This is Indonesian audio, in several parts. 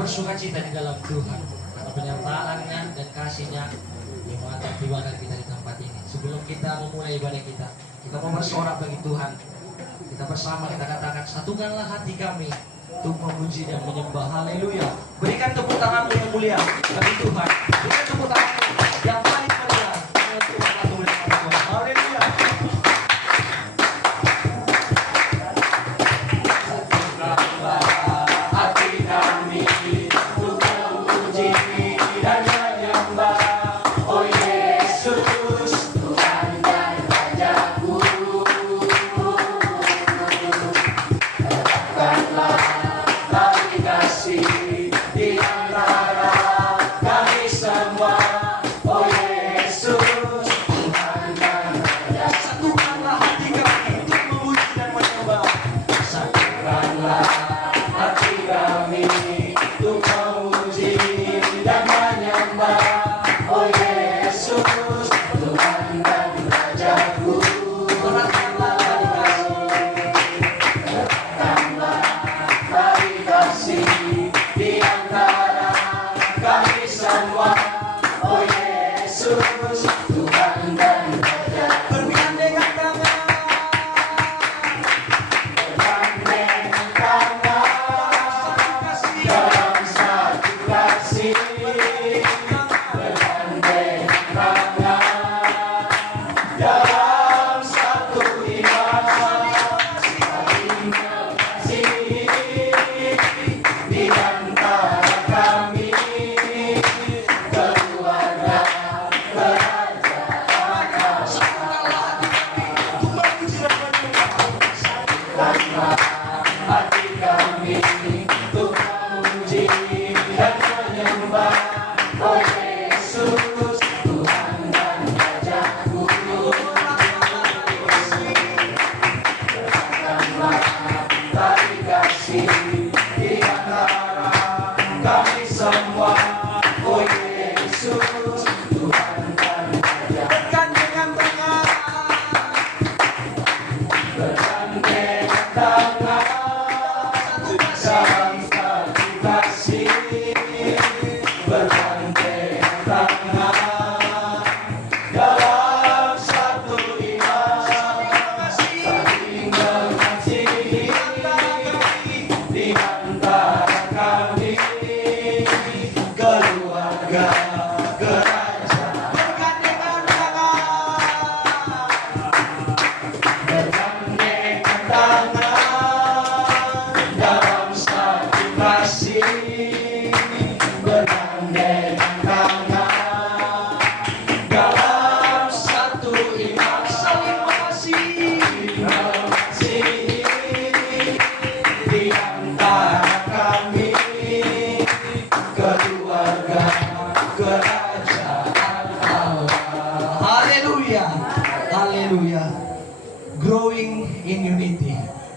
bersuka cita di dalam Tuhan karena penyertaannya dan kasihnya yang mengangkat ibadah kita di tempat ini. Sebelum kita memulai ibadah kita mau bersorak bagi Tuhan. Kita bersama kita katakan, satukanlah hati kami untuk memuji dan menyembah. Haleluya. Berikan tepuk tanganmu yang mulia bagi Tuhan. Berikan tepuk tanganmu yang paling meriah untuk Tuhan. Haleluya.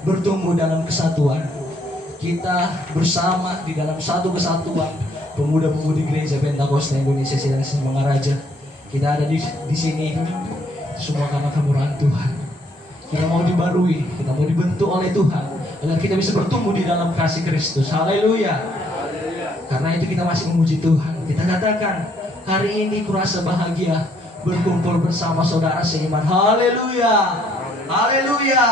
Bertumbuh dalam kesatuan. Kita bersama di dalam satu kesatuan pemuda-pemudi Gereja Pentakosta Indonesia Sidang Mangaraja. Kita ada di sini semua karena kemurahan Tuhan. Kita mau dibarui, kita mau dibentuk oleh Tuhan agar kita bisa bertumbuh di dalam kasih Kristus. Haleluya. Karena itu kita masih memuji Tuhan. Kita katakan, hari ini kurasa bahagia berkumpul bersama saudara seiman. Haleluya. Haleluya.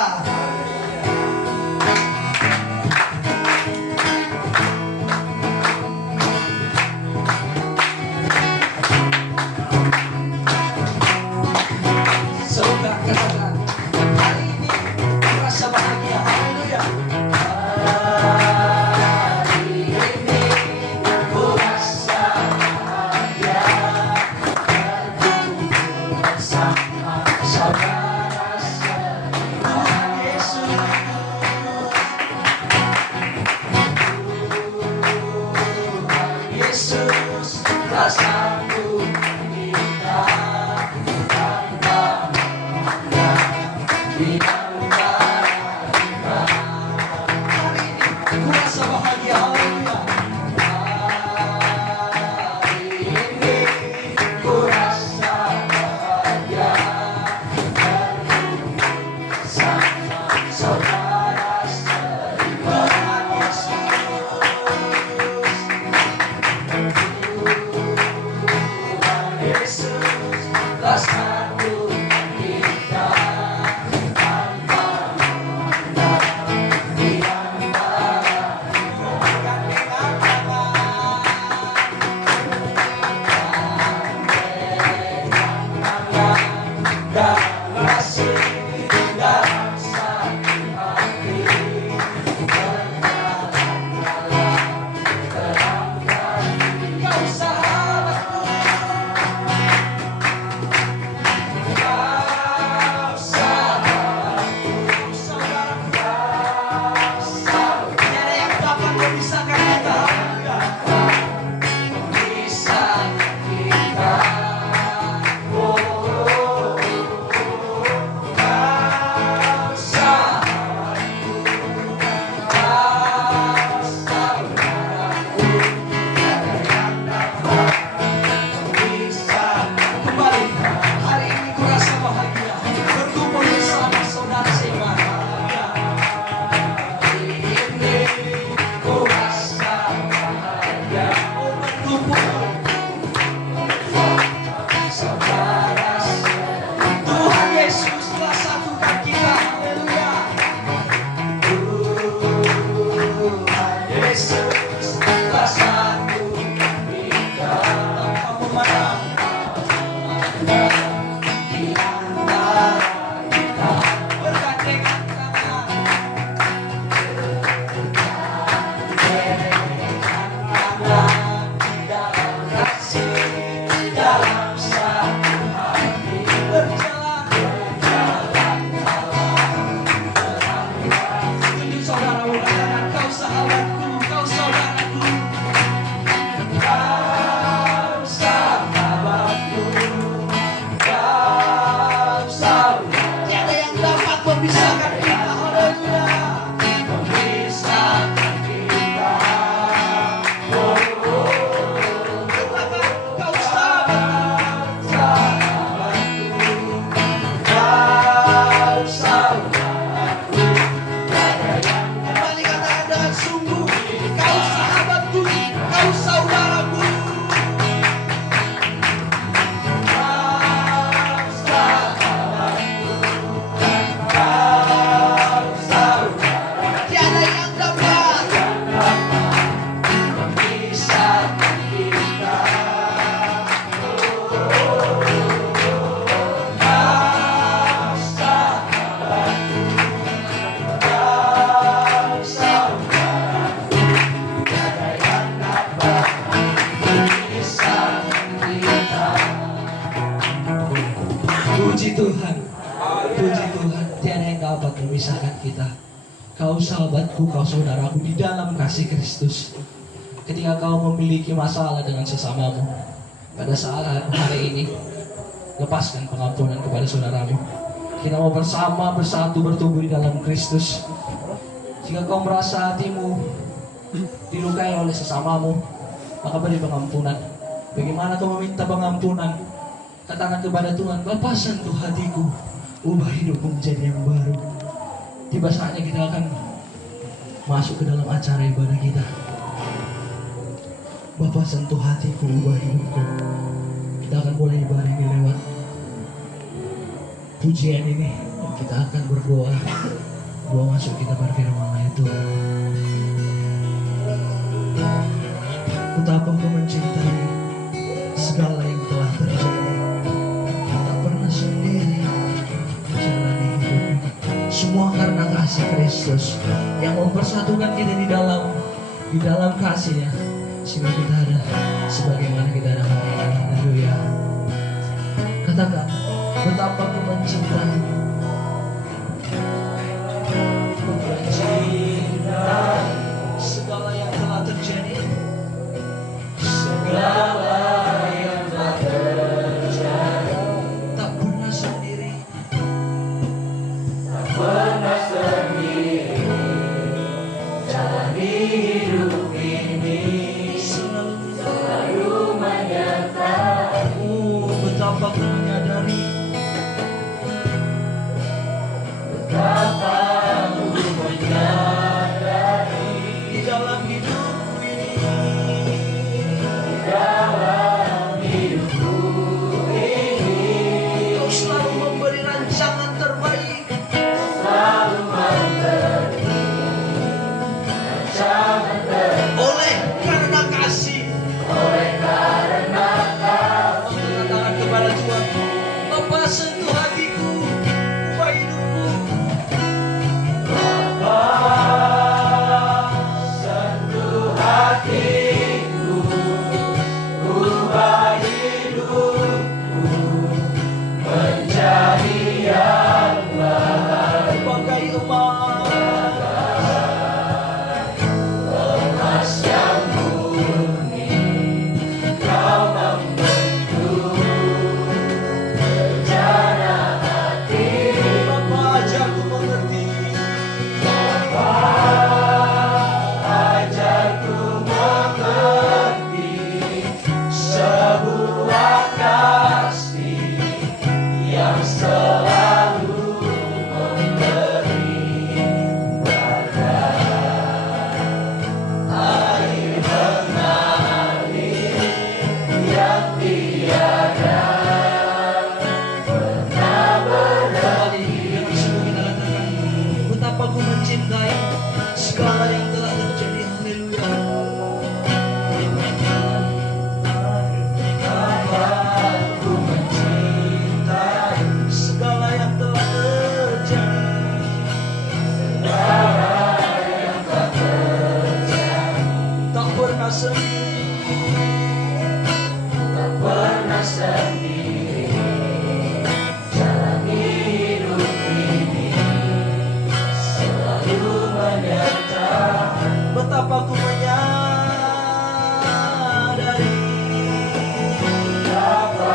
memisahkan kita. Kau sahabatku, kau saudaraku di dalam kasih Kristus. Ketika kau memiliki masalah dengan sesamamu, pada saat hari ini, lepaskan pengampunan kepada saudaramu. Kita mau bersama, bersatu, bertumbuh di dalam Kristus. Jika kau merasa hatimu dilukai oleh sesamamu, maka beri pengampunan. Bagaimana kau meminta pengampunan? Katakan kepada Tuhan, Bapa sentuh hatiku, ubah hidupku menjadi yang baru. Tiba saatnya kita akan masuk ke dalam acara ibadah kita. Bapa sentuh hatiku, ubah hidupku. Kita akan mulai ibadah ini lewat pujian ini. Kita akan berdoa. Doa masuk kita berfirman itu. Betapa Engkau mencintai segala yang telah terjadi. Tak pernah sendiri jalani hidup ini. Semua karena kasih Kristus yang mempersatukan kita di dalam kasih-Nya, sehingga kita ada sebagaimana kita ada hari ini. Haleluya. Katakan, betapa Ku mencintai. Ku mencintai segala yang telah terjadi. Segala yang telah terjadi. Tak pernah sendiri. Tak pernah sendiri. Jalani hidup ini selalu menyertai. Betapa Ku menyadari. Betapa Ku menyadari di dalam hidupku ini. Di dalam hidupku ini Kau selalu memberi rancangan terbaik. Selalu memberi rancangan terbaik. Oleh karena kasih. Oleh karena kasih. Katakan kepada Tuhan, Bapa sentuh hatiku, ubah hidupku. Bapa sentuh hatiku, ubah hidupku menjadi yang baru. Bagai emas yang murni, Kau membentuk rencana hati. Bapa ajarku mengerti. Bapa ajarku mengerti sebuah kasih yang selalu memberi bagai air mengalir yang tiada pernah berhenti. Yang disuruh kita katakan, betapa Ku mencintai segala yang telah terjadi. Haleluya. Betapa Ku mencintai segala yang telah terjadi. Segala yang telah terjadi. Tak pernah sendiri. Tak pernah sendiri. Jalani hidup ini selalu menyertai. Betapa Ku menyadari. Betapa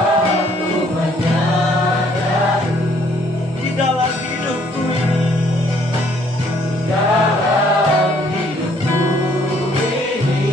Ku menyadari di dalam hidupku ini. Dalam hidupku ini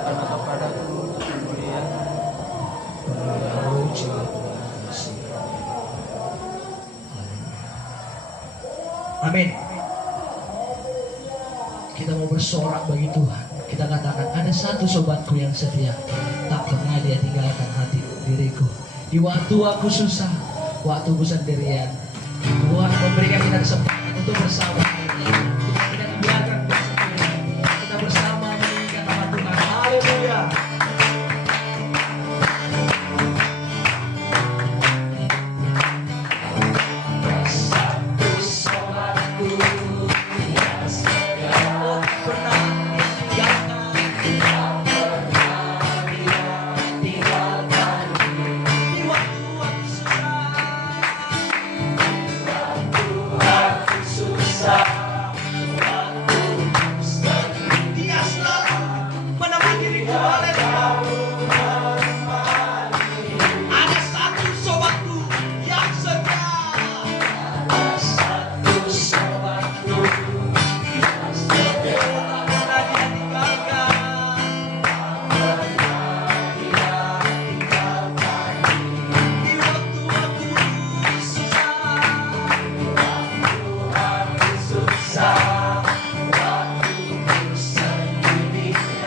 datang kepadaku untuk kemuliaan. Amin. Kita mau bersorak bagi Tuhan. Kita katakan, ada satu sobatku yang setia, tak pernah dia tinggalkan hati diriku. Di waktu aku susah, waktu aku sendirian, Tuhan memberikan kita kesempatan untuk bersama. Kita tidak dibiarkan bersendirian. Kita bersama menyanyikan nama Tuhan. Haleluya. Satu sobatku yang setia, pernah tinggalkan, tak pernah dia tinggalkan. Di waktu aku susah, waktu sendiri, dia selalu menemani diriku. Haleluya. Ada satu sobatku yang setia. Ada satu sobatku yang setia, tak pernah dia tinggalkan. Di waktu aku susah, waktu sendirian,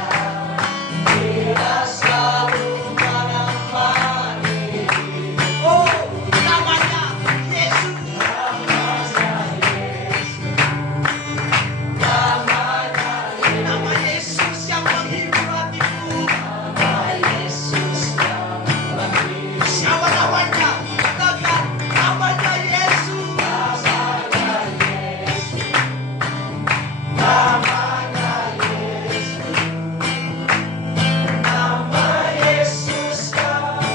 dia selalu menemani. Oh, namanya Yesus. Nama Yesus yang menghibur hatiku. Siapa namanya? Katakan, namanya Yesus. Nama Yesus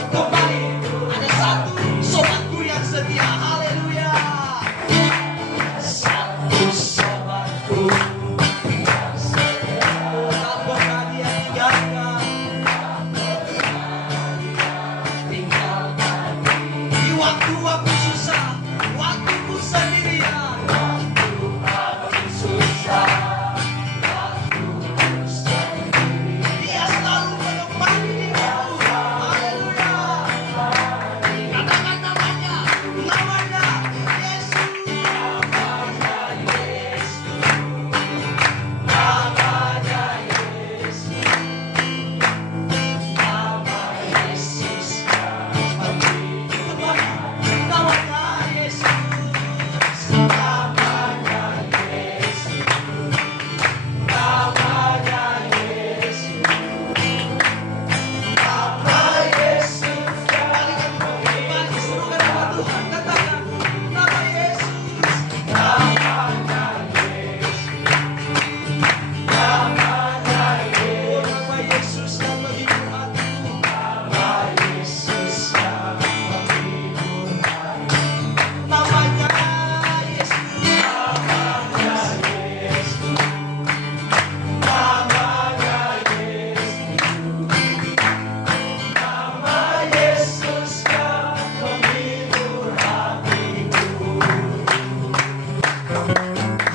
kembali. Ada satu sobatku yang setia. Haleluya. Satu sobatku yang setia, tak pernah dia tinggalkan. Di waktu aku susah, waktu ku sendirian, dia selalu menemani diriku. Haleluya. Katakan namanya Yesus.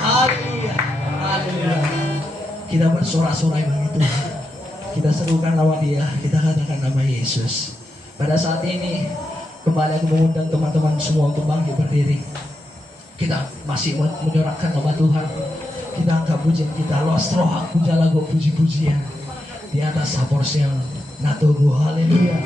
Haleluya. Haleluya. Kita bersorak-sorai bagi Tuhan. Kita serukan nama Dia, kita katakan nama Yesus. Pada saat ini kembali aku mengundang teman-teman semua untuk bangkit berdiri. Kita masih menyorakkan nama Tuhan. Kita angkat pujian kita, los roh puja lagu puji-pujian di atas sapors yang natubu. Haleluya.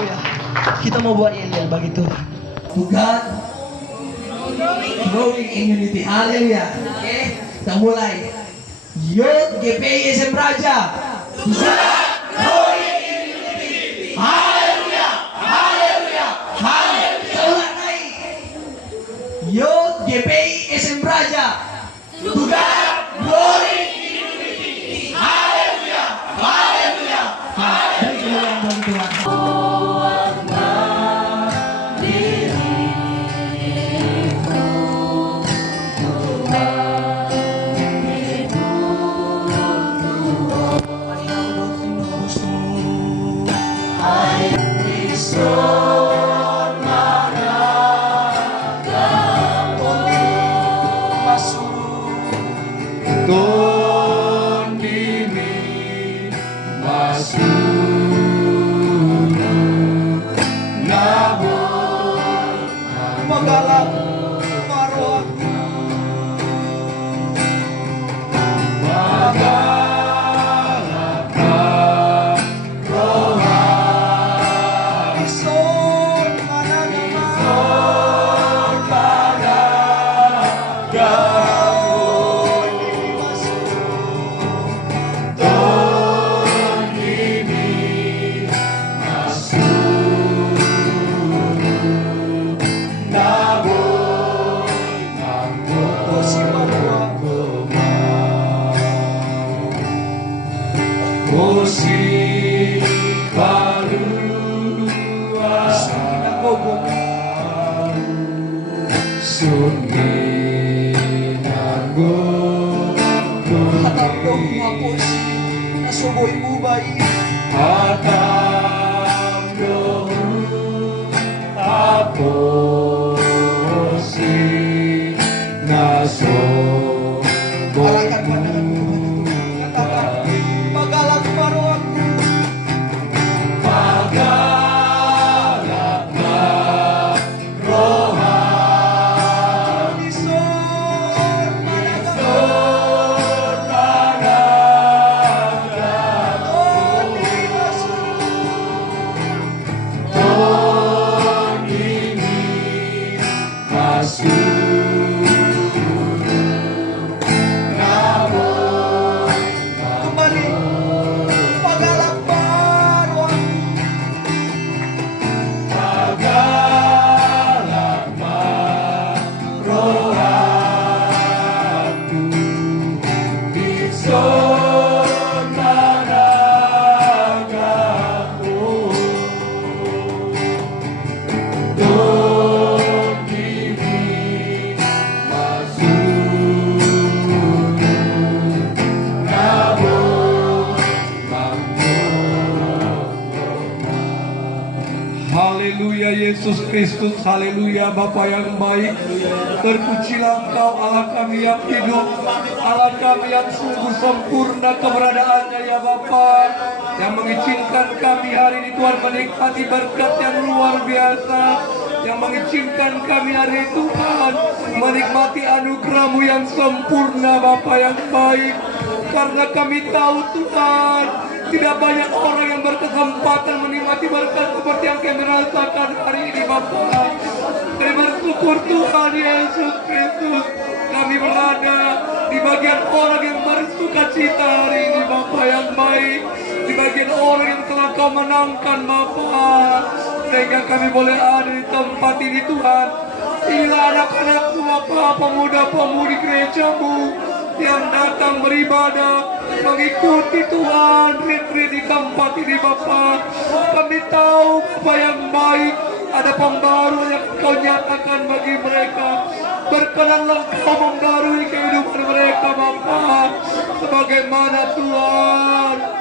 Haleluya. Kita mau buat yel-yel bagi Tuhan. To God, growing in unity. Haleluya. Oke, kita mulai. Youth GPI SM Raja. To God, growing in unity. Haleluya. Haleluya. Haleluya. Kita ulang naik. Youth GPI SM Raja. To God, growing in unity. Haleluya. Haleluya. Beri kemuliaan bagi Tuhan. Arahkan pandanganmu kepada Tuhan. Katakan, pagalah paruanku. Pagalah rohani. Son managakan. Ton dimasuk. Ton ini masuk. Haleluya Yesus Kristus, haleluya Bapa yang baik. Terpujilah Engkau Allah kami yang hidup, Allah kami yang sungguh sempurna keberadaannya ya Bapa, yang mengizinkan kami hari ini Tuhan menikmati berkat yang luar biasa, yang mengizinkan kami hari ini Tuhan menikmati anugerah-Mu yang sempurna Bapa yang baik. Karena kami tahu Tuhan, tidak banyak orang yang berkesempatan menikmati berkat seperti yang kami rasakan hari ini Bapa. Kami bersyukur Tuhan Yesus Kristus, kami berada di bagian orang yang bersuka cita hari ini Bapa yang baik, di bagian orang yang telah Kau menangkan Bapa, sehingga kami boleh ada di tempat ini Tuhan. Inilah anak-anak-Mu Bapa, pemuda-pemudi gereja-Mu yang datang beribadah, mengikuti Tuhan retreat di tempat ini Bapa. Kami tahu Bapa yang baik, ada pembaruan yang Kau nyatakan bagi mereka. Berkenanlah Kau membarui kehidupan mereka Bapa, sebagaimana Tuhan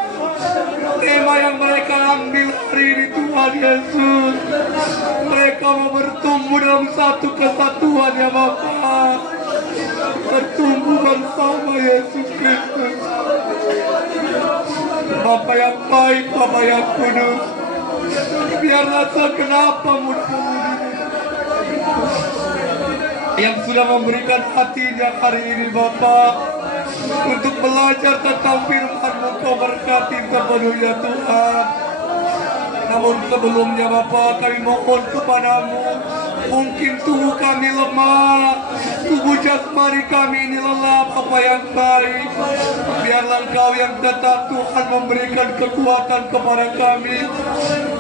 tema yang mereka ambil hari ini Tuhan Yesus. Mereka mau bertumbuh dalam satu kesatuan ya Bapa, bertumbuh bersama Yesus Kristus. Bapa yang baik, Bapa yang kudus, biarlah segenapa muda-mudi yang sudah memberikan hatinya hari ini Bapa untuk belajar tentang firman-Mu, Kau berkati sepenuhnya Tuhan. Namun sebelumnya Bapa, kami mohon kepadamu, mungkin tubuh kami lemah, tubuh jasmani kami ini lelah Bapa yang baik. Biarlah Engkau yang tetap Tuhan memberikan kekuatan kepada kami.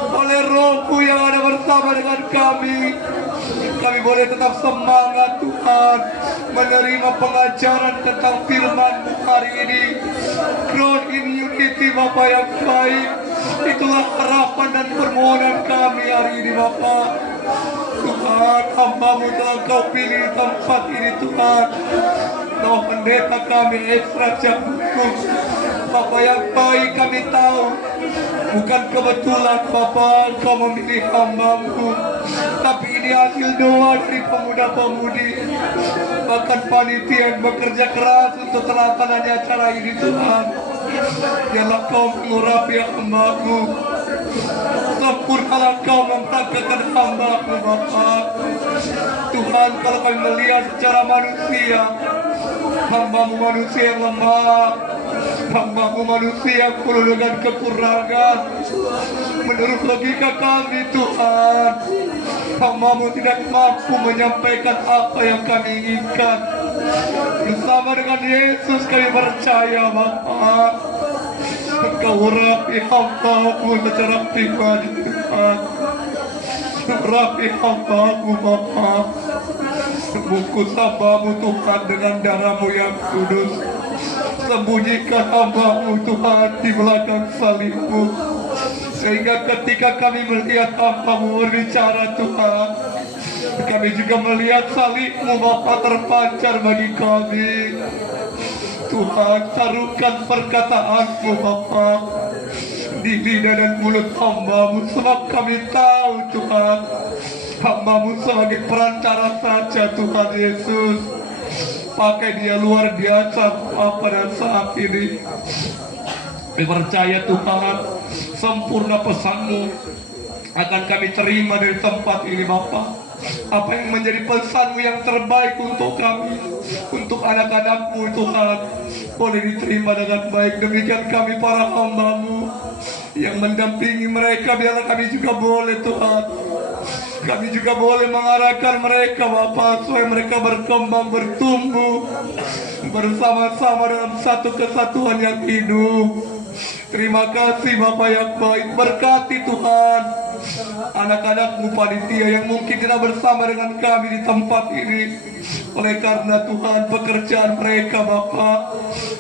Oleh Roh-Mu yang ada bersama dengan kami boleh tetap semangat Tuhan menerima pengajaran tentang firman-Mu hari ini. Grow in unity Bapa yang baik. Itulah harapan dan permohonan kami hari ini Bapa. Tuhan, hamba-Mu telah Kau pilih di tempat ini Tuhan. Kau pendeta kami ekstra jagung. Bapa yang baik, kami tahu bukan kebetulan Bapa Kau memilih hamba-Mu, tapi ini hasil doa dari pemuda-pemudi, bahkan panitia yang bekerja keras untuk terlaksananya acara ini Tuhan. Biarlah Kau mengurapi hamba-Mu, sempurnalah Kau memperagakan hamba-Mu Bapa. Tuhan, kalau kami melihat secara manusia, hamba-Mu manusia yang lemah, hamba-Mu manusia yang penuh dengan kekurangan. Menurut logika kami Tuhan, hamba-Mu tidak mampu menyampaikan apa yang kami inginkan. Bersama dengan Yesus kami percaya Bapa, Engkau urapi hamba-Mu secara pribadi Tuhan. Urapi hamba-Mu Bapa, bungkus hamba-Mu Tuhan dengan darah-Mu yang kudus. Sembunyikan hamba-Mu Tuhan di belakang salib-Mu, sehingga ketika kami melihat hamba-Mu berbicara Tuhan, kami juga melihat salib-Mu Bapa terpancar bagi kami. Tuhan, taruhkan perkataan-Mu Bapa di lidah dan mulut hamba-Mu, sebab kami tahu Tuhan, hamba-Mu sebagai perantara saja Tuhan Yesus. Pakai dia luar biasa pada saat ini. Kami percaya Tuhan, sempurna pesan-Mu akan kami terima dari tempat ini Bapa. Apa yang menjadi pesan-Mu yang terbaik untuk kami, untuk anak-anak-Mu Tuhan, boleh diterima dengan baik. Demikian kami para hamba-Mu yang mendampingi mereka, biarlah kami juga boleh Tuhan, kami juga boleh mengarahkan mereka Bapa, supaya mereka berkembang, bertumbuh bersama-sama dalam satu kesatuan yang hidup. Terima kasih Bapa yang baik. Berkati Tuhan anak-anak-Mu panitia yang mungkin tidak bersama dengan kami di tempat ini. Oleh karena Tuhan pekerjaan mereka Bapa,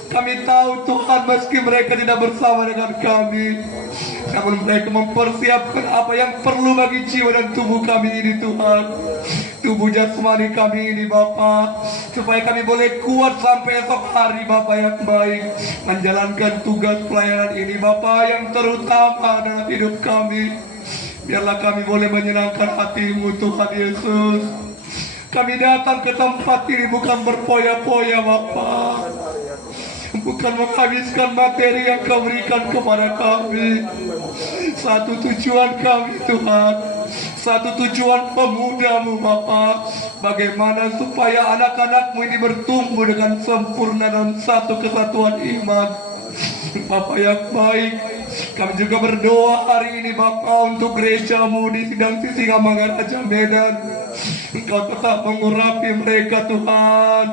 kami tahu Tuhan meski mereka tidak bersama dengan kami, namun mereka mempersiapkan apa yang perlu bagi jiwa dan tubuh kami ini Tuhan. Tubuh jasmani kami ini Bapa, supaya kami boleh kuat sampai esok hari Bapa yang baik, menjalankan tugas pelayanan ini Bapa yang terutama dalam hidup kami. Biarlah kami boleh menyenangkan hati-Mu Tuhan Yesus. Kami datang ke tempat ini bukan berpoya-poya Bapa, bukan menghabiskan materi yang Kau berikan kepada kami. Satu tujuan kami Tuhan, satu tujuan pemuda-Mu Bapa, bagaimana supaya anak-anak-Mu ini bertumbuh dengan sempurna dalam satu kesatuan iman. Bapa yang baik, kami juga berdoa hari ini Bapa untuk gereja-Mu di Sidang Sisingamangaraja Medan. Engkau tetap mengurapi mereka Tuhan,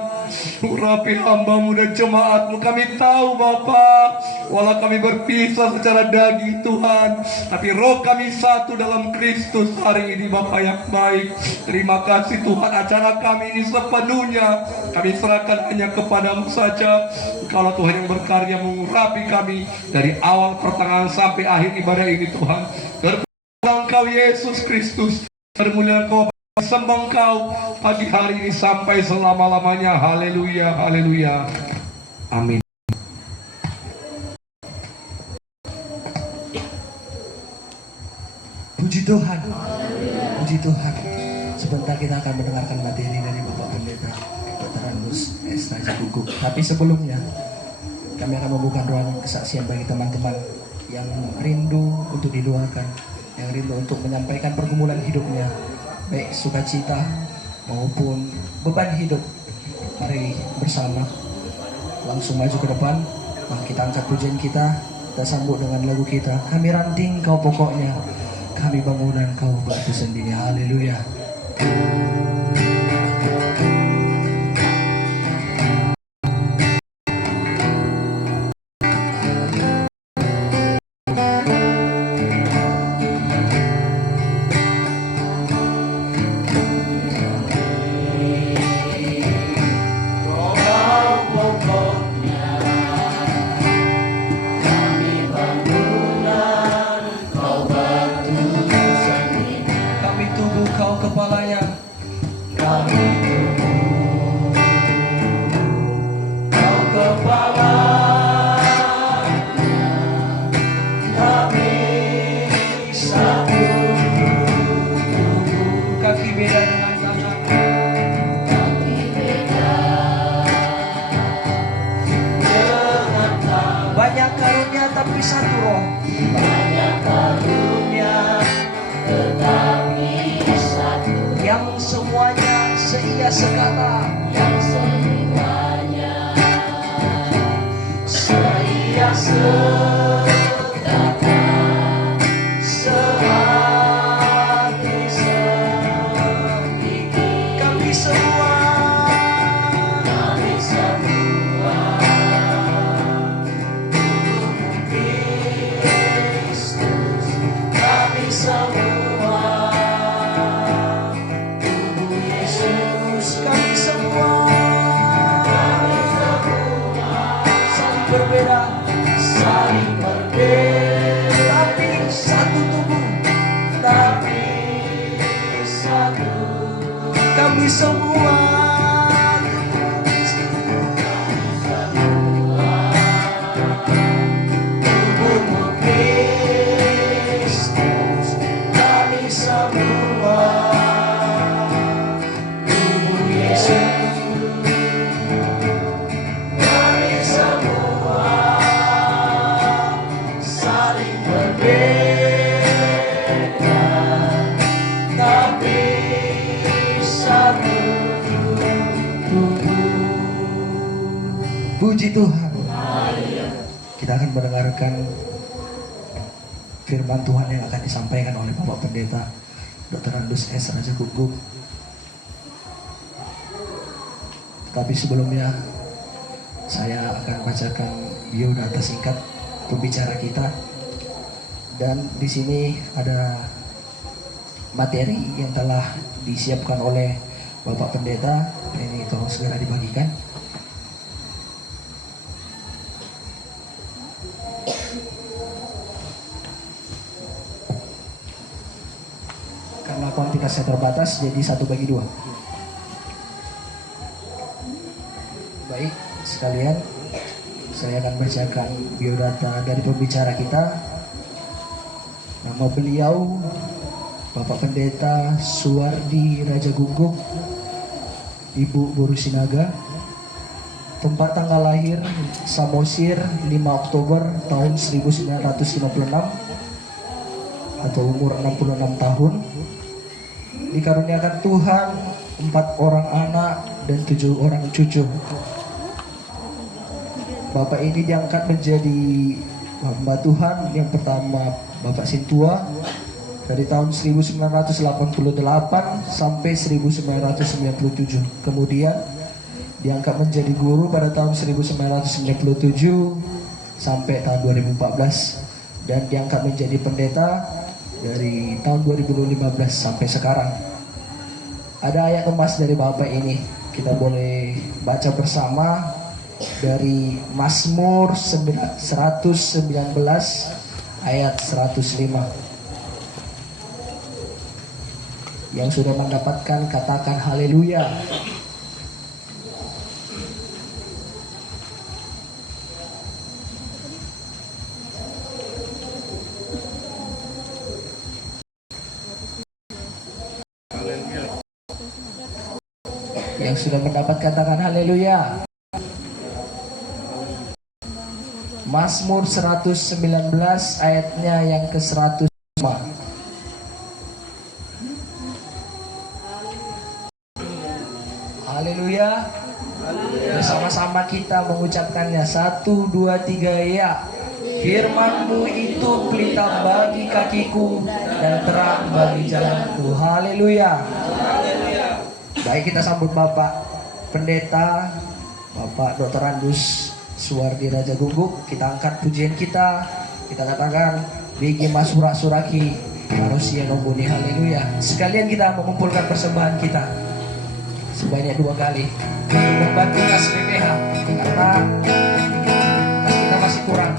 urapi hamba-Mu dan jemaat-Mu. Kami tahu Bapa, walau kami berpisah secara daging Tuhan, tapi roh kami satu dalam Kristus hari ini Bapa yang baik. Terima kasih Tuhan, acara kami ini sepenuhnya kami serahkan hanya kepadamu saja. Kalau Tuhan yang berkarya mengurapi kami dari awal pertengahan sampai akhir ibadah ini Tuhan. Terpujilah Engkau Yesus Kristus, termulialah Engkau, sembah Engkau pagi hari ini sampai selama-lamanya. Haleluya, haleluya, amin. Puji Tuhan, puji Tuhan. Sebentar kita akan mendengarkan materi dari Bapak Pendeta Dr. Angus Esta Jagugu. Tapi sebelumnya kami akan membuka ruang kesaksian bagi teman-teman yang rindu untuk didoakan, yang rindu untuk menyampaikan pergumulan hidupnya, baik sukacita maupun beban hidup. Mari bersama langsung maju ke depan. Kita angkat pujian kita sambut dengan lagu kita, Kami Ranting Kau Pokoknya. Kami bangunan Kau batu sendiri. Haleluya. Kami tubuh Kau kepalanya. Kami tubuh Kau kepala. Kami satu tubuh. Kaki beda dengan tangan. Kaki beda dengan tangan. Banyak karunia tapi satu roh. Banyak karunia tetapi satu. Yang semuanya seia sekata. Yang semuanya seia sekata. Sehati sedikit. Kami semua. Kami semua. Kristus. Kami semua. Tubuh Yesus. Kami semua. Kami semua. Saling berbeda. Saling berbeda. Tapi satu tubuh. Tapi satu. Kami semua. Tubuhmu Kristus. Kami semua. Tubuh Yesus. Kami semua. Saling berbeda. Tapi satu tubuh. Puji Tuhan. Kita akan mendengarkan firman Tuhan yang akan disampaikan oleh Bapak Pendeta Dr. Andus S. Raja Guguk. Tapi sebelumnya saya akan bacakan biodata singkat pembicara kita. Dan di sini ada materi yang telah disiapkan oleh Bapak Pendeta. Ini tolong segera dibagikan. Karena kuantitasnya terbatas, jadi 1/2. Baik, sekalian, saya akan bacakan biodata dari pembicara kita. Nama beliau Bapak Pendeta Suwardi Raja Guguk, Ibu Boru Sinaga. Tempat tanggal lahir Samosir 5 Oktober tahun 1956 atau umur 66 tahun. Dikaruniakan Tuhan 4 orang anak dan 7 orang cucu. Bapak ini diangkat menjadi hamba Tuhan yang pertama Bapak Sintua dari tahun 1988 sampai 1997. Kemudian diangkat menjadi guru pada tahun 1997 sampai tahun 2014 dan diangkat menjadi pendeta dari tahun 2015 sampai sekarang. Ada ayat emas dari Bapak ini, kita boleh baca bersama dari Mazmur 119 ayat 105. Yang sudah mendapatkan katakan haleluya. Yang sudah mendapat katakan haleluya. Mazmur 119 ayatnya yang ke-105. Haleluya. Bersama-sama kita mengucapkannya. 1, 2, 3 ya. Firman-Mu itu pelita bagi kakiku dan terang bagi jalanku. Haleluya. Baik, kita sambut Bapak Pendeta, Bapak Dr. Andus Suwardi Raja Guguk. Kita angkat pujian kita katakan Bigi Masura Suraki manusia nombuni. Haleluya. Sekalian kita mengumpulkan persembahan kita sebanyak 2 kali untuk membantu kas PPH karena kas kita masih kurang.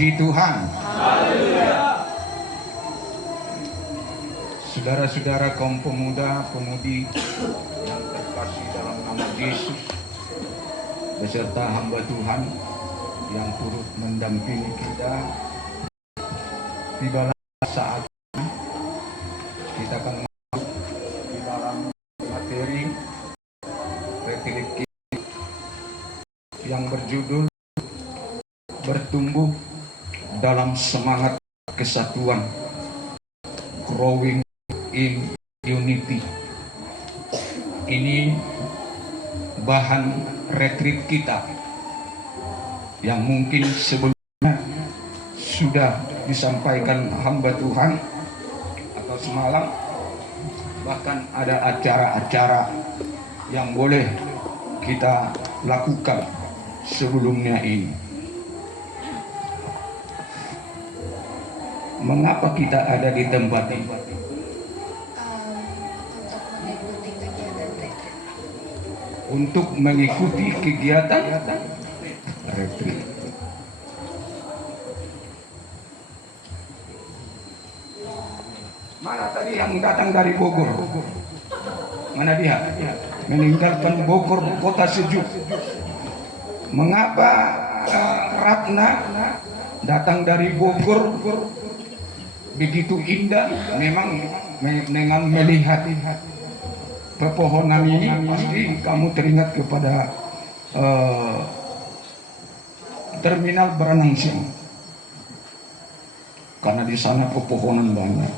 Puji Tuhan. Saudara-saudara kaum pemuda, pemudi yang terkasih dalam nama Yesus, beserta hamba Tuhan yang turut mendampingi kita, tibalah saat ini kita akan masuk di dalam materi retreat kita yang berjudul bertumbuh dalam semangat kesatuan, growing in unity. Ini bahan retreat kita yang mungkin sebelumnya sudah disampaikan hamba Tuhan atau semalam, bahkan ada acara-acara yang boleh kita lakukan sebelumnya ini. Mengapa kita ada di tempat ini? Untuk mengikuti kegiatan retreat. Mana tadi yang datang dari Bogor? Mana dia? Meninggalkan Bogor, kota sejuk. Mengapa Ratna datang dari Bogor begitu indah? Memang dengan melihat pepohonan ini pasti kamu teringat kepada terminal Beranang Siang, karena di sana pepohonan banyak.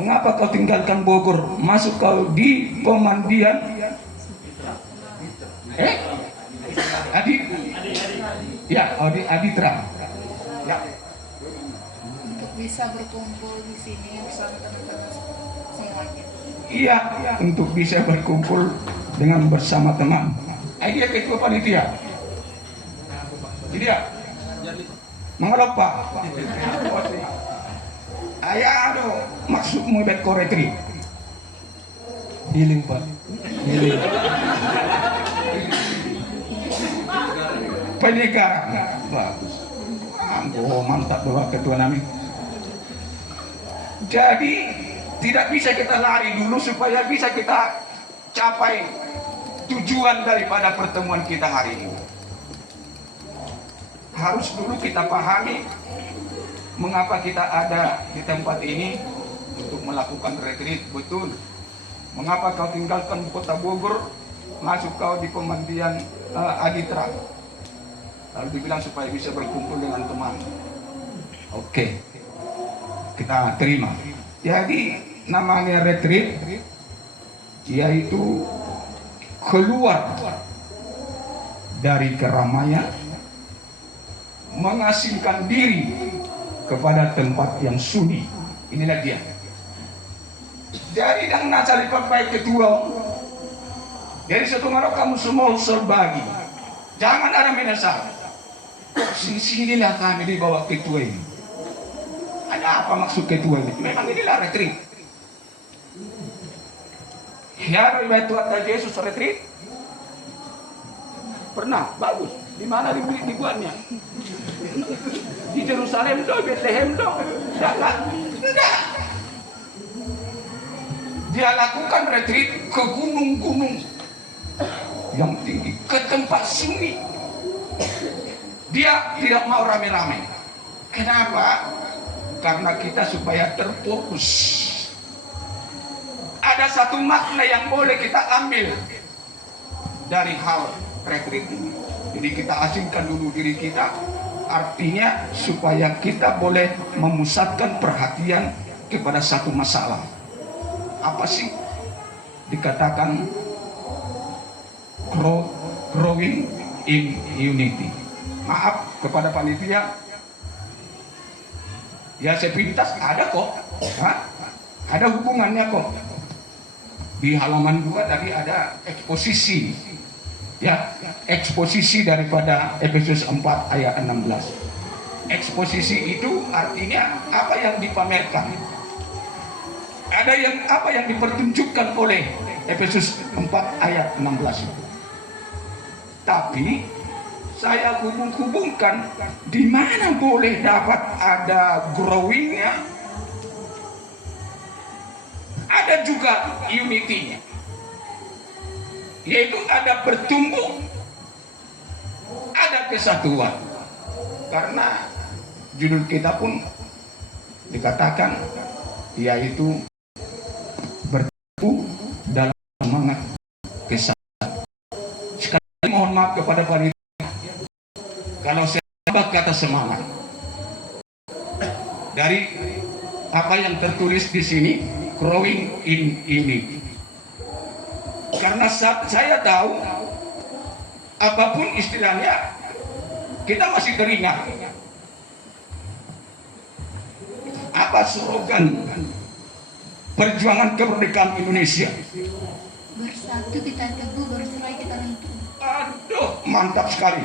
Mengapa kau tinggalkan Bogor, masuk kau di pemandian Aditra ya, untuk bisa berkumpul di sini bersama teman-teman semuanya. Iya, untuk bisa berkumpul dengan bersama teman. Dia ketua panitia. Jadi ya, mengelopa. Ayah aduh, maksudmu beko retreat? Healing Pak, healing. Penyegaran, bagus. Mantap doa ketua nami. Jadi tidak bisa kita lari dulu supaya bisa kita capai tujuan daripada pertemuan kita hari ini. Harus dulu kita pahami mengapa kita ada di tempat ini untuk melakukan retreat. Betul. Mengapa kau tinggalkan kota Bogor, masuk kau di pemandian Aditra? Lalu dibilang supaya bisa berkumpul dengan teman. Oke, kita terima. Jadi namanya retreat, yaitu keluar dari keramaian, mengasingkan diri kepada tempat yang sunyi. Inilah dia. Jadi yang nacali papai ketua, dari satu marok kamu semua serbagi. Jangan ada menyesal. Sinilah kami di bawah ketua ini. Ada apa maksud ketua ini? Memang inilah retreat. Ya, ibadah Tuhan Yesus retreat. Pernah, bagus. Di mana dibuatnya? Di Yerusalem dong, Bethlehem dong. Enggak. Dia lakukan retreat ke gunung-gunung yang tinggi, ke tempat sunyi. Dia tidak mau rame-rame. Kenapa? Karena kita supaya terfokus. Ada satu makna yang boleh kita ambil dari hal retreat ini. Jadi kita asingkan dulu diri kita. Artinya supaya kita boleh memusatkan perhatian kepada satu masalah. Apa sih dikatakan growing in unity? Maaf kepada panitia, ya sepintas ada kok, ada hubungannya kok. Di halaman 2 tadi ada eksposisi, ya, eksposisi daripada Efesus 4 ayat 16. Eksposisi itu artinya apa yang dipamerkan, ada yang apa yang dipertunjukkan oleh Efesus 4 ayat 16 itu. Tapi saya hubungkan di mana boleh dapat ada growingnya, ada juga unity-nya, yaitu ada bertumbuh, ada kesatuan. Karena judul kita pun dikatakan yaitu bertumbuh dalam semangat kesatuan. Sekali mohon maaf kepada panitia kalau saya kata semangat dari apa yang tertulis di sini, growing in unity. Karena saya tahu apapun istilahnya kita masih teringat apa slogan perjuangan kemerdekaan Indonesia. Bersatu kita teguh, bercerai kita tentu. Aduh, mantap sekali.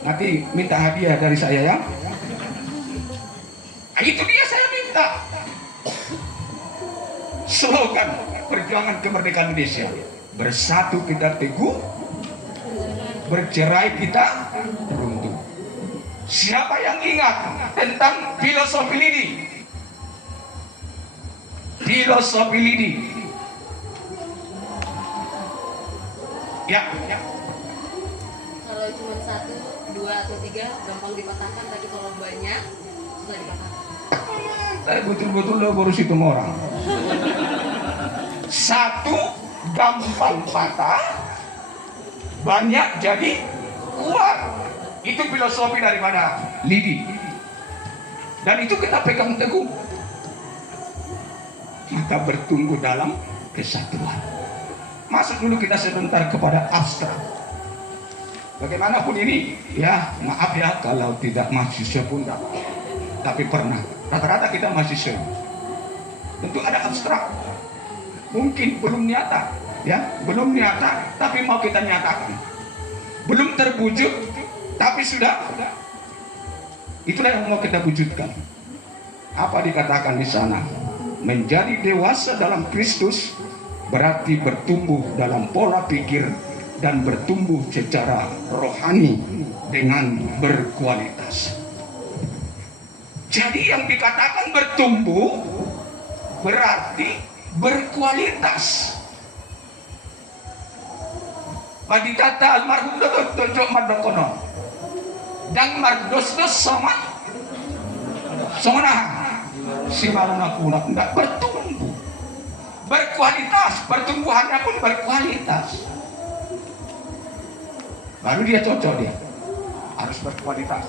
Nanti minta hadiah dari saya ya. Nah, itu dia saya minta. Slogan perjuangan kemerdekaan Indonesia. Bersatu kita teguh, bercerai kita runtuh. Siapa yang ingat tentang filosofi Lidi? Filosofi Lidi. Ya. Kalau cuma 1, 2 atau 3 gampang dipatahkan, tapi kalau banyak susah dipatahkan. Tapi betul-betul lo baru hitung orang. 1 gampang patah, banyak jadi kuat. Itu filosofi daripada Lidi. Dan itu kita pegang teguh. Kita bertumbuh dalam kesatuan. Masuk dulu kita sebentar kepada abstrak. Bagaimanapun ini, ya maaf ya kalau tidak mahasiswa pun enggak. Tapi pernah, rata-rata kita mahasiswa. Tentu ada abstrak. Mungkin belum nyata, ya belum nyata, tapi mau kita nyatakan. Belum terwujud, tapi sudah. Itulah yang mau kita wujudkan. Apa dikatakan di sana? Menjadi dewasa dalam Kristus berarti bertumbuh dalam pola pikir dan bertumbuh secara rohani dengan berkualitas. Jadi yang dikatakan bertumbuh berarti berkualitas. Bagi kata almarhum Dr. Madokono dan Mardosdos sama si maruna kunak enggak bertumbuh berkualitas, pertumbuhannya pun berkualitas. Baru dia cocok, dia harus berkualitas.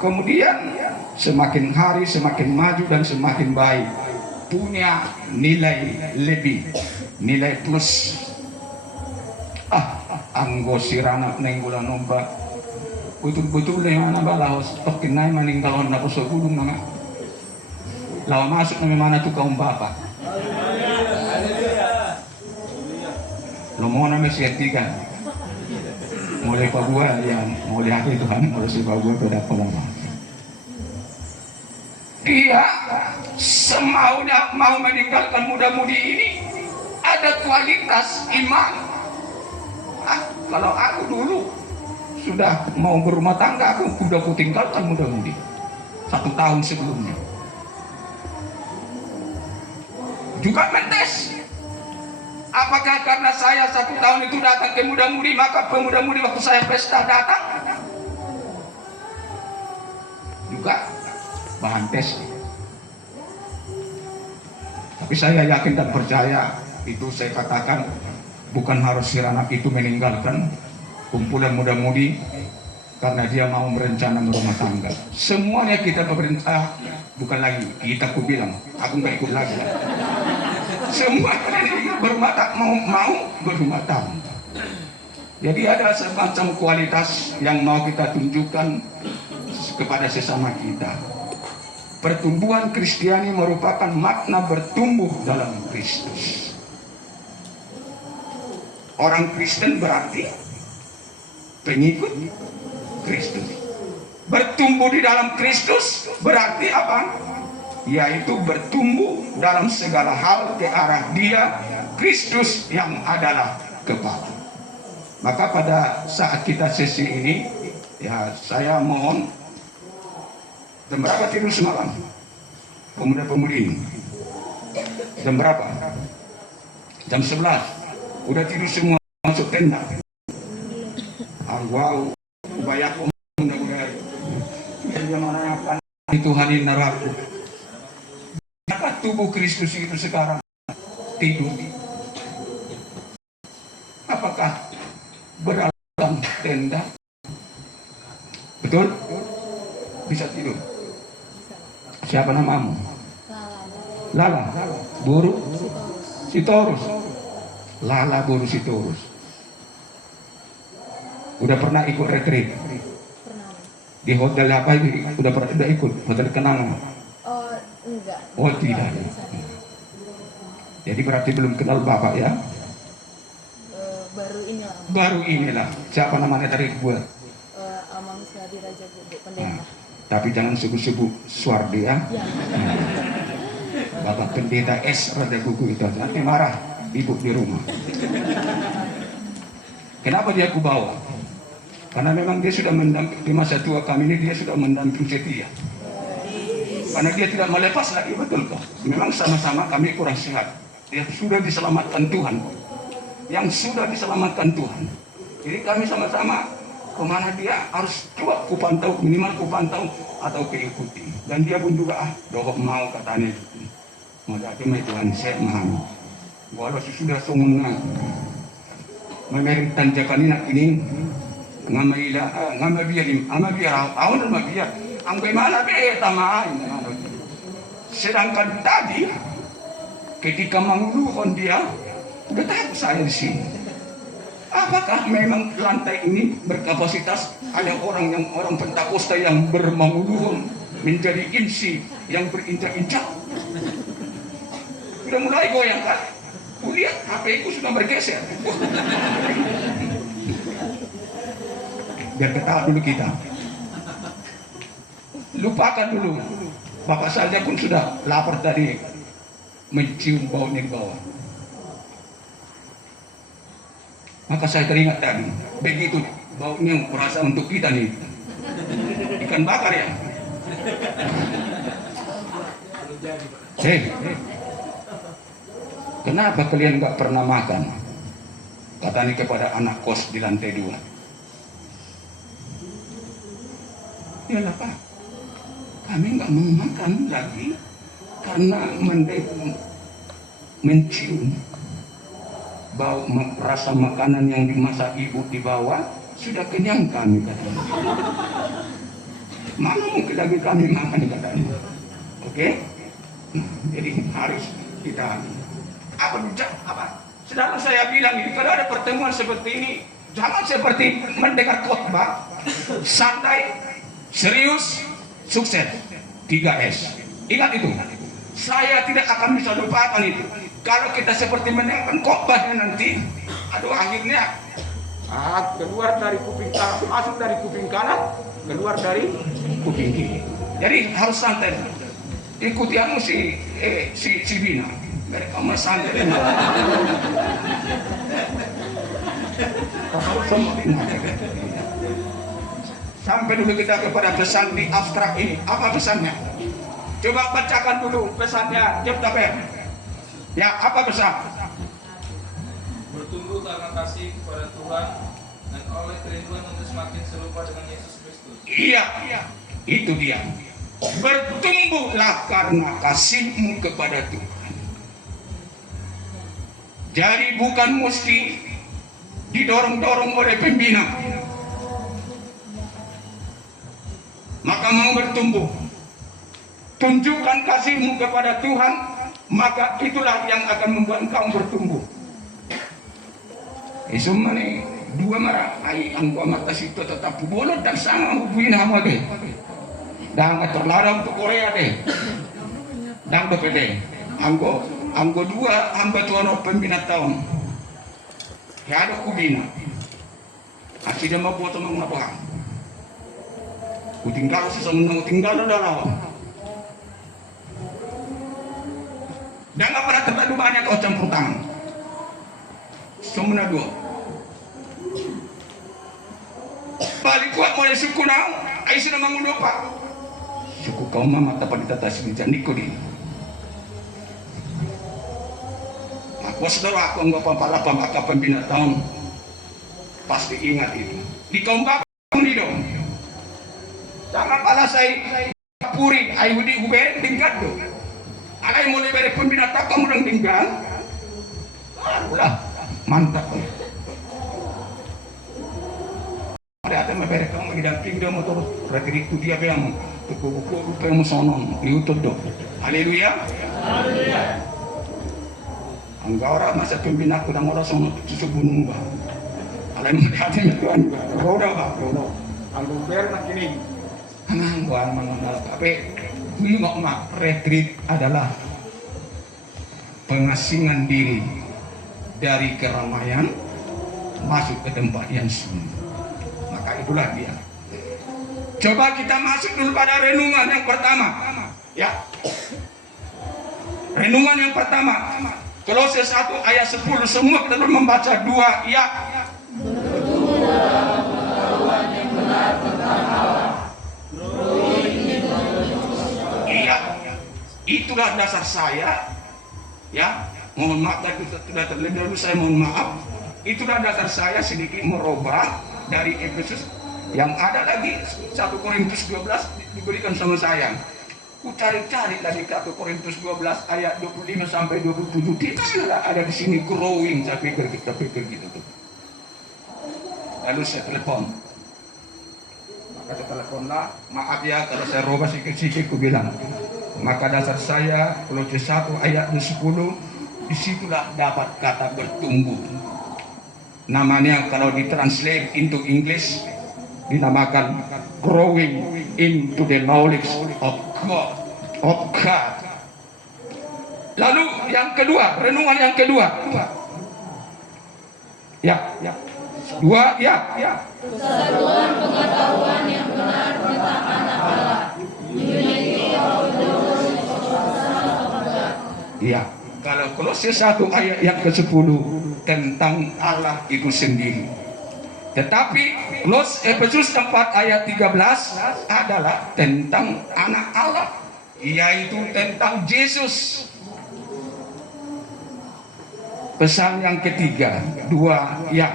Kemudian semakin hari semakin maju dan semakin baik, punya nilai lebih, nilai plus. Anggo sirana nenggulan nomba betul-betul yang mana balah stok kinai maninggalon na puso gulung na lawa masuk na mana tu kaum bapak lo mau na mesetikan mulai pagua yang mulai hati Tuhan mulai si pagua pada kolama dia semaunya mau meninggalkan muda-mudi ini ada kualitas iman. Kalau aku dulu sudah mau berumah tangga, aku sudah kutinggalkan muda-mudi 1 tahun sebelumnya. Juga mentes. Apakah karena saya 1 tahun itu datang ke muda-mudi, maka pemuda-mudi waktu saya pesta datang? Juga bahan tes. Tapi saya yakin dan percaya, itu saya katakan, bukan harus si anak itu meninggalkan kumpulan muda-mudi karena dia mau merencana berumah tangga. Semuanya kita pemerintah, bukan lagi kita, aku bilang, aku nggak ikut lagi. Semua mau berumah tangga. Jadi ada semacam kualitas yang mau kita tunjukkan kepada sesama kita. Pertumbuhan Kristiani merupakan makna bertumbuh dalam Kristus. Orang Kristen berarti pengikut Kristus. Bertumbuh di dalam Kristus berarti apa? Yaitu bertumbuh dalam segala hal ke arah Dia, Kristus yang adalah kepala. Maka pada saat kita sesi ini, ya saya mohon, jam berapa tidur semalam? Pemuda-pemudi ini. Jam berapa? Jam 11. Udah tidur semua masuk tenda. Wow, ubayaku mudah-mudahan. Dia menanyakan Tuhan ini naraku. Apa tubuh Kristus itu sekarang tidur? Apakah berdalam tenda? Betul? Bisa tidur. Siapa namamu? Lala. Buruk? Sitorus. Lala Borus itu urus. Udah pernah ikut retreat? Pernah. Di hotel apa ini? Udah ikut? Hotel Kenangan? Oh, enggak. Oh tidak. Dari sana. Jadi berarti belum kenal Bapak ya? Baru inilah. Baru inilah. Siapa namanya dari gue? Amang Suhadi Raja Gede, Nah, pendeta. tapi jangan sebut-sebut Suwardi ya. Ya. Bapak pendeta S Raja Gugu itu nanti marah ibu di rumah. Kenapa dia aku bawa? Karena memang dia sudah mendamping di masa tua kami ini, dia sudah mendamping setia. Karena dia tidak melepas lagi, betul kok. Memang sama-sama kami kurang sehat. Dia sudah diselamatkan Tuhan. Yang sudah diselamatkan Tuhan. Jadi kami sama-sama kemana dia harus coba kupantau, minimal kupantau atau keikuti. Dan dia pun juga doa mau katanya. Mau jadi Tuhan saya memahami. Walau sudah sungguh memeri tanjakan ini ngamabiyarim amabiar awal mabiar angkai mana be tamain. Sedangkan tadi ketika menguluhkan dia udah tahu saya di sini. Apakah memang lantai ini berkapasitas ada orang Pentakosta yang bermenguluhkan menjadi insi yang berinjak-injak? Sudah mulai goyang kan? Lihat HP ku sudah bergeser. Biar ketawa dulu kita. Lupakan dulu. Bapak saja pun sudah lapar tadi mencium baunya di bawah. Maka saya teringat tadi, begitu baunya kurasa untuk kita nih. Ikan bakar ya. Kenapa kalian nggak pernah makan? Katanya kepada anak kos di lantai 2. Yalah Pak, kami nggak mau makan lagi karena mencium bau rasa makanan yang dimasak ibu di bawah sudah kenyang kami katanya. Mana mungkin lagi kami makan katanya. Oke? Jadi harus kita apa? Sedangkan saya bilang ini kalau ada pertemuan seperti ini jangan seperti mendengar khotbah, santai, serius, sukses, 3S. Ingat itu. Saya tidak akan bisa lupakan itu. Kalau kita seperti mendengarkan khotbahnya nanti, aduh akhirnya keluar dari kuping kanan, masuk dari kuping kanan, keluar dari kuping kiri. Jadi harus santai. Ikuti anu si Bina. Mereka santai. Sampai dulu kita kepada pesan di abstrak ini. Apa pesannya? Coba bacakan dulu pesannya. Cepat. Ya, apa pesan? Bertumbuh karena kasih kepada Tuhan dan oleh kerinduan untuk semakin serupa dengan Yesus Kristus. Iya, itu dia. Bertumbuhlah karena kasihmu kepada Tuhan. Jadi bukan mesti didorong-dorong oleh pembina. Maka mau bertumbuh. Tunjukkan kasihmu kepada Tuhan, maka itulah yang akan membuat engkau bertumbuh. Isumane dua marah ai angko mata situ tetap bolot dan sama hubungin hama deh. Dan terlarang untuk Korea deh. Dan PPD. Anggo 2 hamba tuan pembina tahun. Ya ada kubina. Asli dia mau buat teman apa? Kutinggal sesenang tinggal dalam. Dan nggak pernah terlalu banyak kau campur tangan. Semua 2. Balik kuat mulai suku nau. Ai sudah mengulupa. Suku kaum mama tapat ditata sebijan nikudi. Aku saudara aku nggak pala pembaka pembina tahun pasti ingat itu. Di kaum bapak ini dong. Jangan pala saya puri ayu di uber tingkat tuh. Alai mulai dari pembina tahun kamu dong tinggal. Udah mantap. Ada memberi kamu lagi damping dia motor berarti itu dia bilang buku-buku yang sonon YouTube dong. Haleluya. Haleluya. Enggak orang masa pembina kudang orang sono cucu gunung bah. Kalian melihatnya Tuhan, roda bah, roda. Anggur ber nak ini. Hanang gua mengenal tapi ini mak retreat adalah pengasingan diri dari keramaian masuk ke tempat yang sunyi. Maka itulah dia. Coba kita masuk dulu pada renungan yang pertama. Ya. Renungan yang pertama. Kolose 1 ayat 10 semua kita membaca 2 ya. Iya. Itulah dasar saya. Ya. Mohon maaf tadi sudah terlebih dahulu saya mohon maaf. Itulah dasar saya sedikit merubah dari Efesus yang ada lagi 1 Korintus 12 diberikan sama saya. Ku cari-cari dari 1 Korintus 12 ayat 25 sampai 27 tidak ada di sini growing. Saya pikir gitu tuh. Lalu saya telepon. Maka saya teleponlah, maaf ya kalau saya rubah sikit-sikit ku bilang. Maka dasar saya Kolose 1 ayat 10 disitulah dapat kata bertumbuh. Namanya kalau ditranslate into English dinamakan growing into the knowledge of God. Lalu yang kedua, renungan yang kedua. Ya. 2 ya. Kesatuan pengetahuan yang benar tentang anak Allah. Unity of the Iya. Kalau Kolose 1 ayat yang ke-10 tentang Allah itu sendiri. Tetapi Efesus 4 ayat 13 adalah tentang anak Allah, yaitu tentang Yesus. Pesan yang ketiga, 2 ya.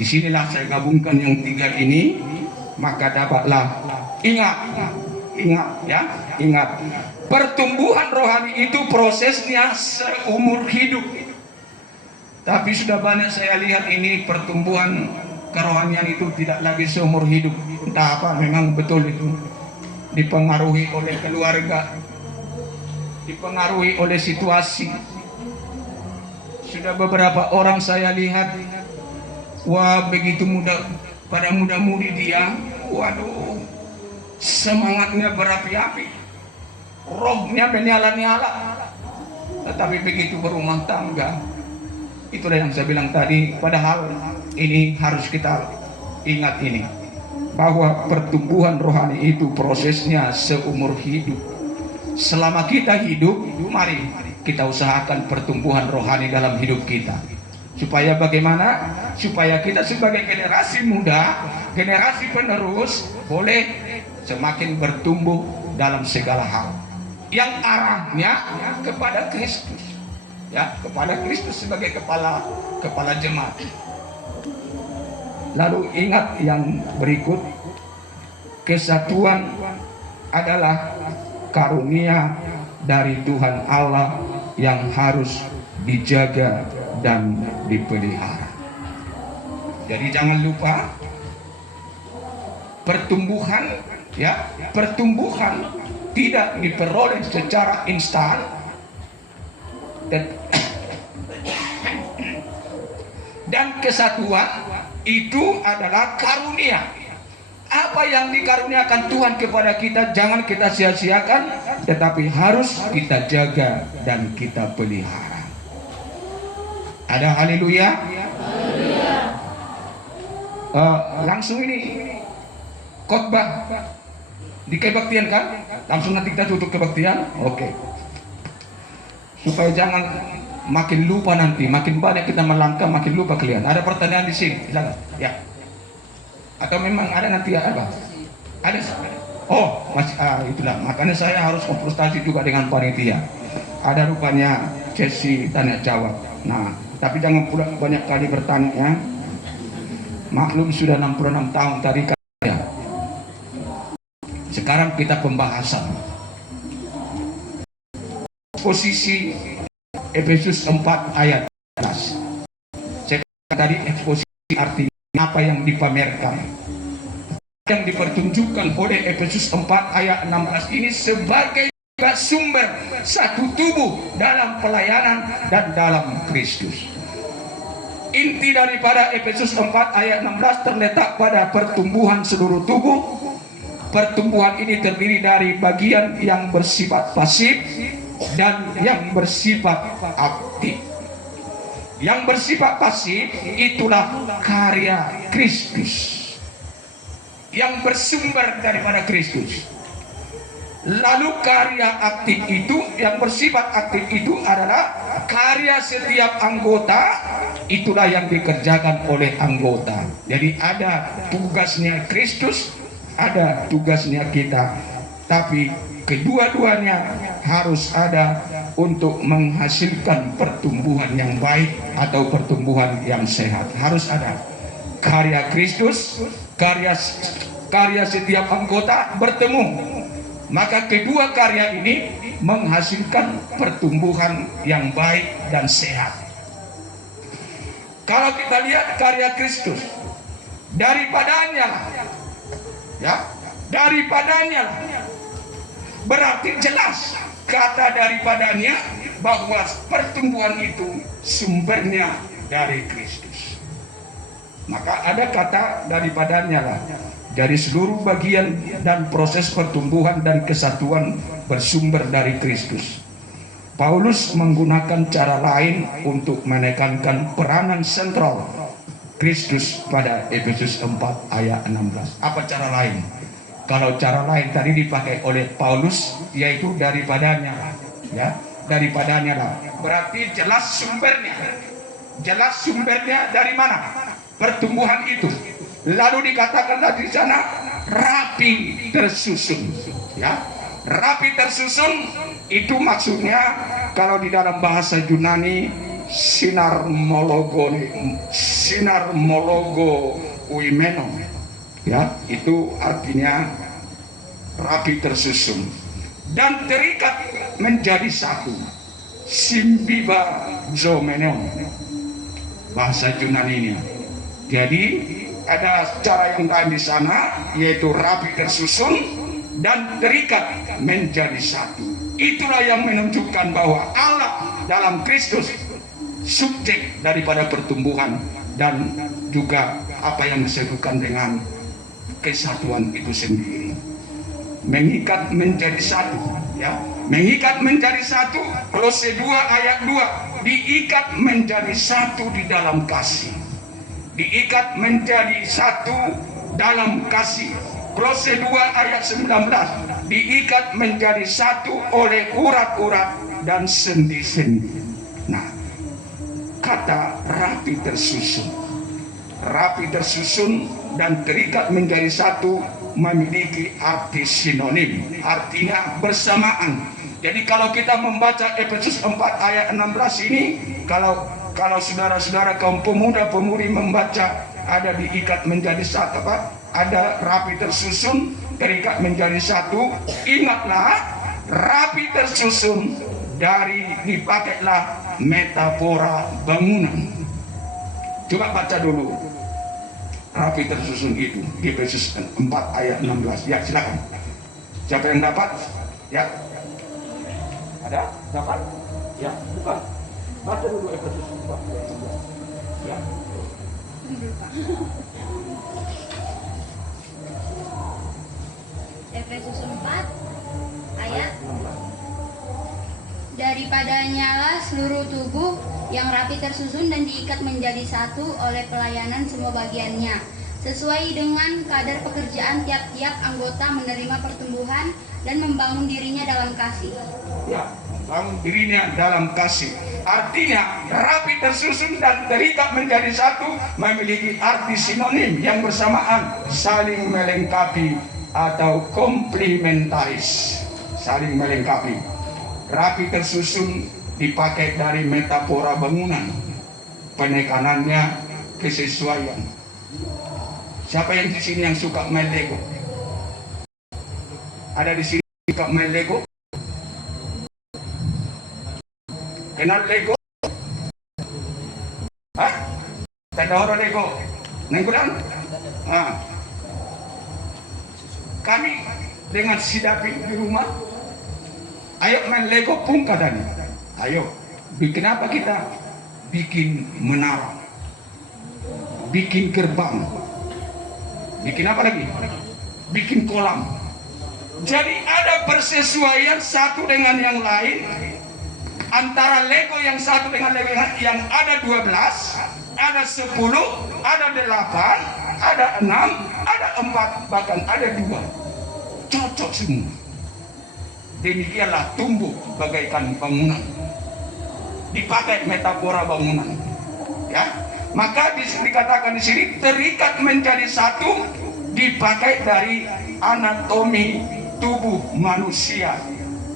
Disinilah saya gabungkan yang 3 ini, maka dapatlah ingat pertumbuhan rohani itu prosesnya seumur hidup. Tapi sudah banyak saya lihat ini pertumbuhan kerohanian itu tidak lagi seumur hidup. Entah apa, memang betul itu dipengaruhi oleh keluarga, dipengaruhi oleh situasi. Sudah beberapa orang saya lihat, wah begitu muda, pada muda-mudi dia, waduh, semangatnya berapi-api, rohnya menyala-nyala. Tetapi begitu berumah tangga, itulah yang saya bilang tadi, padahal ini harus kita ingat ini, bahwa pertumbuhan rohani itu prosesnya seumur hidup. Selama kita hidup, mari kita usahakan pertumbuhan rohani dalam hidup kita. Supaya bagaimana? Supaya kita sebagai generasi muda, generasi penerus, boleh semakin bertumbuh dalam segala hal yang arahnya kepada Kristus. Ya, kepada Kristus sebagai kepala jemaat. Lalu ingat yang berikut, kesatuan adalah karunia dari Tuhan Allah yang harus dijaga dan dipelihara. Jadi jangan lupa pertumbuhan tidak diperoleh secara instan, dan kesatuan itu adalah karunia. Apa yang dikaruniakan Tuhan kepada kita jangan kita sia-siakan, tetapi harus kita jaga dan kita pelihara. Ada haleluya? Langsung ini khotbah di kebaktian kan? Langsung nanti kita tutup kebaktian. Oke. Supaya jangan makin lupa nanti, makin banyak kita melangkah, makin lupa kalian. Ada pertanyaan di sini, silakan. Ya. Atau memang ada nanti apa? Ada. Oh, itulah. Makanya saya harus konsultasi juga dengan panitia. Ada rupanya sesi tanya jawab. Nah, tapi jangan pula banyak kali bertanya ya. Maklum sudah 66 tahun tadi kan ya. Sekarang kita pembahasan posisi Efesus 4 ayat 11. Saya tadi eksposisi artinya apa yang dipamerkan, yang dipertunjukkan oleh Efesus 4 ayat 16 ini sebagai sumber satu tubuh dalam pelayanan dan dalam Kristus. Inti daripada Efesus 4 ayat 16 terletak pada pertumbuhan seluruh tubuh. Pertumbuhan ini terdiri dari bagian yang bersifat pasif dan yang bersifat aktif. Yang bersifat pasif itulah karya Kristus yang bersumber daripada Kristus. Lalu karya aktif itu, yang bersifat aktif itu adalah karya setiap anggota, itulah yang dikerjakan oleh anggota. Jadi ada tugasnya Kristus, ada tugasnya kita. Tapi kedua-duanya harus ada untuk menghasilkan pertumbuhan yang baik atau pertumbuhan yang sehat. Harus ada karya Kristus, karya setiap anggota bertemu. Maka kedua karya ini menghasilkan pertumbuhan yang baik dan sehat. Kalau kita lihat karya Kristus, daripadanya lah, ya, daripadanya lah, berarti jelas kata daripadanya bahwa pertumbuhan itu sumbernya dari Kristus. Maka ada kata daripadanya lah. Dari seluruh bagian dan proses pertumbuhan dan kesatuan bersumber dari Kristus. Paulus menggunakan cara lain untuk menekankan peranan sentral Kristus pada Efesus 4 ayat 16. Apa cara lain? Kalau cara lain tadi dipakai oleh Paulus, yaitu daripadanya, ya, daripadanya lah. Berarti jelas sumbernya. Jelas sumbernya dari mana? Pertumbuhan itu. Lalu dikatakanlah di sana rapi tersusun, ya. Rapi tersusun itu maksudnya kalau di dalam bahasa Yunani sinarmologo uimeno, ya, itu artinya rapi tersusun dan terikat menjadi satu. Simbiba zomenon bahasa Yunani ini. Jadi ada cara yang lain di sana, yaitu rapi tersusun dan terikat menjadi satu. Itulah yang menunjukkan bahwa Allah dalam Kristus subjek daripada pertumbuhan dan juga apa yang disebutkan dengan kesatuan itu sendiri. Mengikat menjadi satu, ya. Mengikat menjadi satu. Kolose 2 ayat 2, diikat menjadi satu di dalam kasih. Diikat menjadi satu dalam kasih. Kolose 2 ayat 19, diikat menjadi satu oleh urat-urat dan sendi-sendi. Nah, kata rapi tersusun dan terikat menjadi satu memiliki arti sinonim, artinya bersamaan. Jadi kalau kita membaca Efesus 4 ayat 16 ini, kalau saudara-saudara kaum pemuda-pemudi membaca ada diikat menjadi satu, apa? Ada rapi tersusun, terikat menjadi satu. Ingatlah, rapi tersusun dipakailah metafora bangunan. Coba baca dulu rapi tersusun itu di Efesus 4 ayat 16. Ya, silakan. Siapa yang dapat? Ya. Ada? Dapat? Ya, bukan. Baca dulu Efesus 4 ayat 16. Ya. Efesus 4 ayat daripadanya lah seluruh tubuh yang rapi tersusun dan diikat menjadi satu oleh pelayanan semua bagiannya, sesuai dengan kadar pekerjaan tiap-tiap anggota menerima pertumbuhan dan membangun dirinya dalam kasih. Ya, membangun dirinya dalam kasih. Artinya rapi tersusun dan terikat menjadi satu memiliki arti sinonim yang bersamaan, saling melengkapi atau komplementaris, saling melengkapi. Rapi tersusun dipakai dari metafora bangunan, penekanannya kesesuaian. Siapa yang di sini yang suka main Lego? Ada di sini suka main Lego? Kenal Lego? Hah? Tanda orang Lego? Nengkudan? Kami dengan si David di rumah Ayo main Lego pun katanya. Ayo, bikin apa kita? Bikin menara, bikin gerbang, bikin apa lagi? Bikin kolam. Jadi ada persesuaian satu dengan yang lain, antara Lego yang satu dengan Lego yang ada 12, ada 10, ada 8, ada 6, ada 4, bahkan ada 2. Cocok semua. Demikianlah tumbuh bagaikan bangunan. Dipakai metafora bangunan. Ya, maka dikatakan di sini terikat menjadi satu, dipakai dari anatomi tubuh manusia,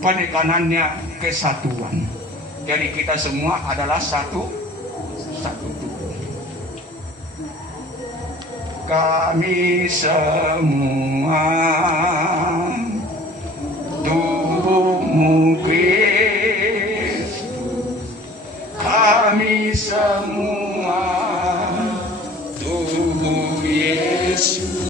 penekanannya kesatuan. Jadi kita semua adalah satu tubuh. Kami semua tubuhmu